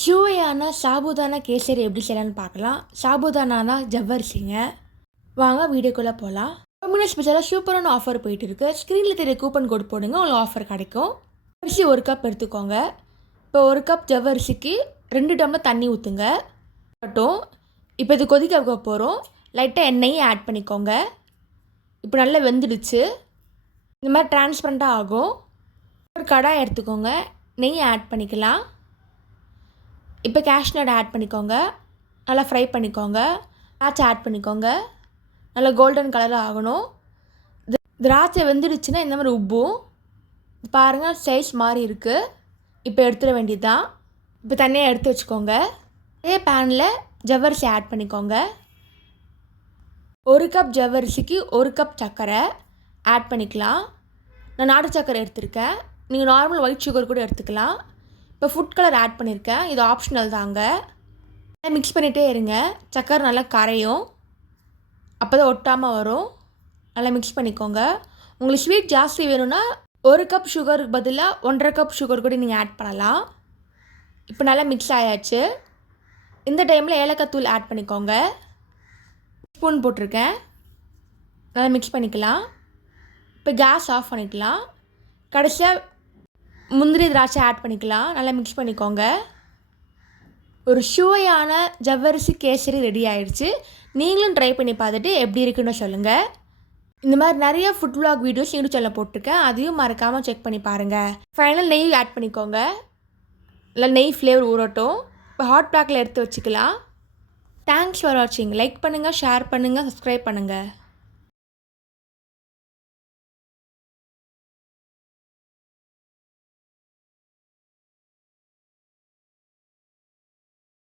சுவையான சாபுதானா கேசரி எப்படி செய்யலாம்னு பார்க்கலாம். சாபுதானானா ஜவ்வரிசிங்க வாங்க வீடியோக்குள்ளே போகலாம் டொமினோ ஸ்பெஷலாக சூப்பரான ஆஃபர் போயிட்டு இருக்கு. ஸ்க்ரீனில் தெரிய கூப்பன் கோட் போடுங்க உங்களுக்கு ஆஃபர் கிடைக்கும். அரிசி ஒரு கப் எடுத்துக்கோங்க. இப்போ ஒரு கப் ஜவ்வரிசிக்கு ரெண்டு டம்ளர் தண்ணி ஊற்றுங்க மட்டும் இப்போ இது கொதிக்க வைக்க போகிறோம் லைட்டாக எண்ணெயும் ஆட் பண்ணிக்கோங்க. இப்போ நல்லா வெந்துடுச்சு. இந்த மாதிரி டிரான்ஸ்பரண்ட்டாக ஆகும். ஒரு கடாய் எடுத்துக்கோங்க. நெய் ஆட் பண்ணிக்கலாம். இப்போ கேஷ்நட் ஆட் பண்ணிக்கோங்க. நல்லா ஃப்ரை பண்ணிக்கோங்க. திராட்சை ஆட் பண்ணிக்கோங்க. நல்லா கோல்டன் கலராக ஆகணும். திராட்சை வெந்துடுச்சுன்னா இந்த மாதிரி உப்பும் பாருங்கள் சைஸ் மாதிரி இருக்குது இப்போ எடுத்துட வேண்டியது தான் இப்போ தனியாக எடுத்து வச்சுக்கோங்க. அதே பேனில் ஜவ்வரிசி ஆட் பண்ணிக்கோங்க. ஒரு கப் ஜவ்வரிசிக்கு ஒரு கப் சர்க்கரை ஆட் பண்ணிக்கலாம். நான் நாட்டு சர்க்கரை எடுத்திருக்கேன். நீங்கள் நார்மல் ஒயிட் சுகர் கூட எடுத்துக்கலாம். இப்போ ஃபுட் கலர் ஆட் பண்ணியிருக்கேன். இது ஆப்ஷனல் தாங்க. மிக்ஸ் பண்ணிகிட்டே இருங்க. சக்கரை நல்லா கரையும். அப்போ தான் ஒட்டாமல் வரும். நல்லா மிக்ஸ் பண்ணிக்கோங்க. உங்களுக்கு ஸ்வீட் ஜாஸ்தி வேணும்னா ஒரு கப் சுகருக்கு பதிலாக ஒன்றரை கப் சுகர் கூட நீங்கள் ஆட் பண்ணலாம். இப்போ நல்லா மிக்ஸ் ஆயாச்சு. இந்த டைமில் ஏலக்காய் தூள் ஆட் பண்ணிக்கோங்க. ஸ்பூன் போட்டிருக்கேன். நல்லா மிக்ஸ் பண்ணிக்கலாம். இப்போ கேஸ் ஆஃப் பண்ணிக்கலாம். கடைசியாக முந்திரி திராட்சை ஆட் பண்ணிக்கலாம். நல்லா மிக்ஸ் பண்ணிக்கோங்க. ஒரு சுவையான ஜவ்வரிசி கேசரி ரெடி ஆயிடுச்சு. நீங்களும் ட்ரை பண்ணி பார்த்துட்டு எப்படி இருக்குன்னு சொல்லுங்கள் இந்த மாதிரி நிறைய ஃபுட் விளாக் வீடியோஸ் யூடியூப் சேனலில் போட்டிருக்கேன். அதையும் மறக்காமல் செக் பண்ணி பாருங்கள் ஃபைனல் நெய் ஆட் பண்ணிக்கோங்க. இல்லை நெய் ஃப்ளேவர் ஊறட்டும். இப்போ ஹாட் பேக்கில் எடுத்து வச்சுக்கலாம். தேங்க்ஸ் ஃபார் வாட்சிங் லைக் பண்ணுங்கள் ஷேர் பண்ணுங்கள் சப்ஸ்கிரைப் பண்ணுங்கள்